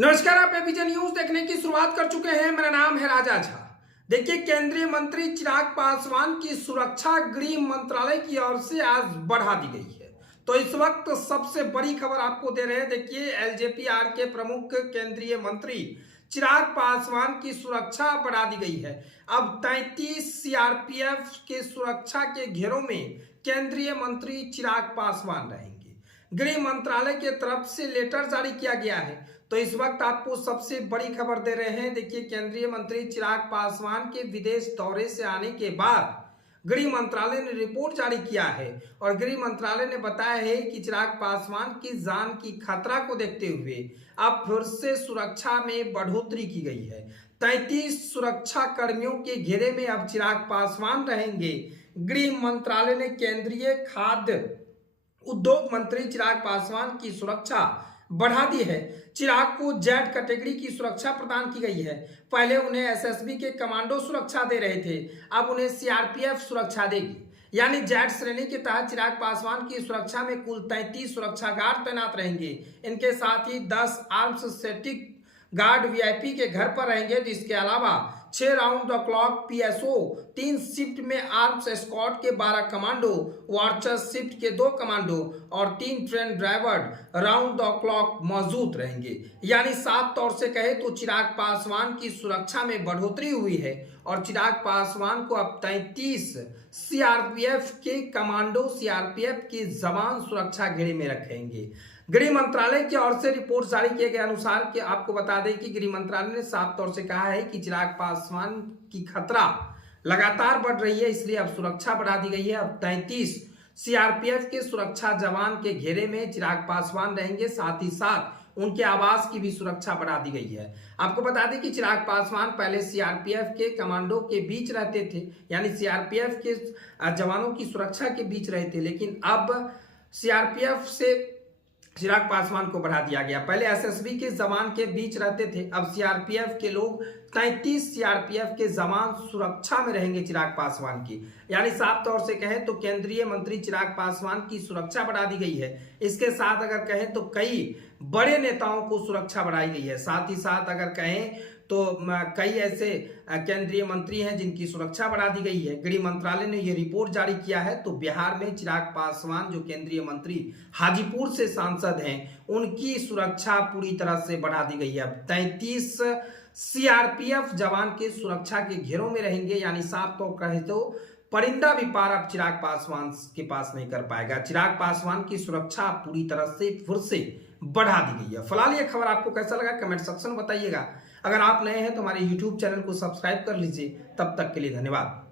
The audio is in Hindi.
नमस्कार, आप एबीजे न्यूज देखने की शुरुआत कर चुके हैं। मेरा नाम है राजा झा। देखिए, केंद्रीय मंत्री चिराग पासवान की सुरक्षा गृह मंत्रालय की ओर से आज बढ़ा दी गई है। तो इस वक्त सबसे बड़ी खबर आपको दे रहे हैं। देखिए, एलजेपी-आर के प्रमुख केंद्रीय मंत्री चिराग पासवान की सुरक्षा बढ़ा दी गई है। अब 33 सीआरपीएफ के सुरक्षा के घेरों में केंद्रीय मंत्री चिराग पासवान रहेंगे। गृह मंत्रालय के तरफ से लेटर जारी किया गया है। तो इस वक्त आपको सबसे बड़ी खबर दे रहे हैं। देखिए, केंद्रीय मंत्री चिराग पासवान के विदेश दौरे से आने के बाद गृह मंत्रालय ने रिपोर्ट जारी किया है और गृह मंत्रालय ने बताया है कि चिराग पासवान की जान की खतरा को देखते हुए अब फिर से सुरक्षा में बढ़ोतरी की गई है। 33 सुरक्षा कर्मियों के घेरे में अब चिराग पासवान रहेंगे। गृह मंत्रालय ने केंद्रीय खाद्य उद्योग मंत्री चिराग पासवान की सुरक्षा बढ़ा दी है। चिराग को जेड कैटेगरी की सुरक्षा प्रदान की गई है। पहले उन्हें एसएसबी के कमांडो सुरक्षा दे रहे थे, अब उन्हें सीआरपीएफ सुरक्षा देगी। यानी जेड श्रेणी के तहत चिराग पासवान की सुरक्षा में कुल 33 सुरक्षा गार्ड तैनात रहेंगे। इनके साथ ही 10 आर्म्स सेटिक गार्ड वीआईपी के घर पर रहेंगे, जिसके अलावा 6 round the clock PSO, 3 shift में आर्म्स एस्कॉर्ट के 12 कमांडो, वॉचर शिफ्ट के 2 कमांडो और 3 train driver round the clock मौजूद रहेंगे। यानी साफ तौर से कहे तो चिराग पासवान की सुरक्षा में बढ़ोतरी हुई है और चिराग पासवान को अब 33 सीआरपीएफ के कमांडो, सीआरपीएफ के जवान सुरक्षा घेरे में रखेंगे। गृह मंत्रालय की ओर से रिपोर्ट जारी किए गए अनुसार कि आपको बता दें कि गृह मंत्रालय ने साफ तौर से कहा है कि चिराग पासवान की खतरा लगातार बढ़ रही है, इसलिए अब सुरक्षा बढ़ा दी गई है। अब 33 सीआरपीएफ के सुरक्षा जवान के घेरे में चिराग पासवान रहेंगे। साथ ही साथ उनके आवास की भी सुरक्षा बढ़ा दी गई है। आपको बता दें कि चिराग पासवान पहले सीआरपीएफ के कमांडो के बीच रहते थे, यानी सीआरपीएफ के जवानों की सुरक्षा के बीच रहे थे, लेकिन अब सीआरपीएफ से चिराग पासवान को बढ़ा दिया गया। पहले एसएसबी के जवान के बीच रहते थे, अब सीआरपीएफ के लोग 33 सीआरपीएफ के जवान सुरक्षा में रहेंगे चिराग पासवान की। यानी साफ तौर से कहें तो केंद्रीय मंत्री चिराग पासवान की सुरक्षा बढ़ा दी गई है। इसके साथ अगर कहें तो कई बड़े नेताओं को सुरक्षा बढ़ाई गई है। साथ ही साथ अगर कहें तो कई ऐसे केंद्रीय मंत्री हैं जिनकी सुरक्षा बढ़ा दी गई है। गृह मंत्रालय ने यह रिपोर्ट जारी किया है। तो बिहार में चिराग पासवान जो केंद्रीय मंत्री हाजीपुर से सांसद हैं, उनकी सुरक्षा पूरी तरह से बढ़ा दी गई है। अब 33 सीआरपीएफ जवान के सुरक्षा के घेरों में रहेंगे। यानी साफ तो कहे तो परिंदा भी पार अब चिराग पासवान के पास नहीं कर पाएगा। चिराग पासवान की सुरक्षा पूरी तरह से फिर से बढ़ा दी गई है। फिलहाल ये खबर आपको कैसा लगा कमेंट सेक्शन में बताइएगा। अगर आप नए हैं तो हमारे यूट्यूब चैनल को सब्सक्राइब कर लीजिए। तब तक के लिए धन्यवाद।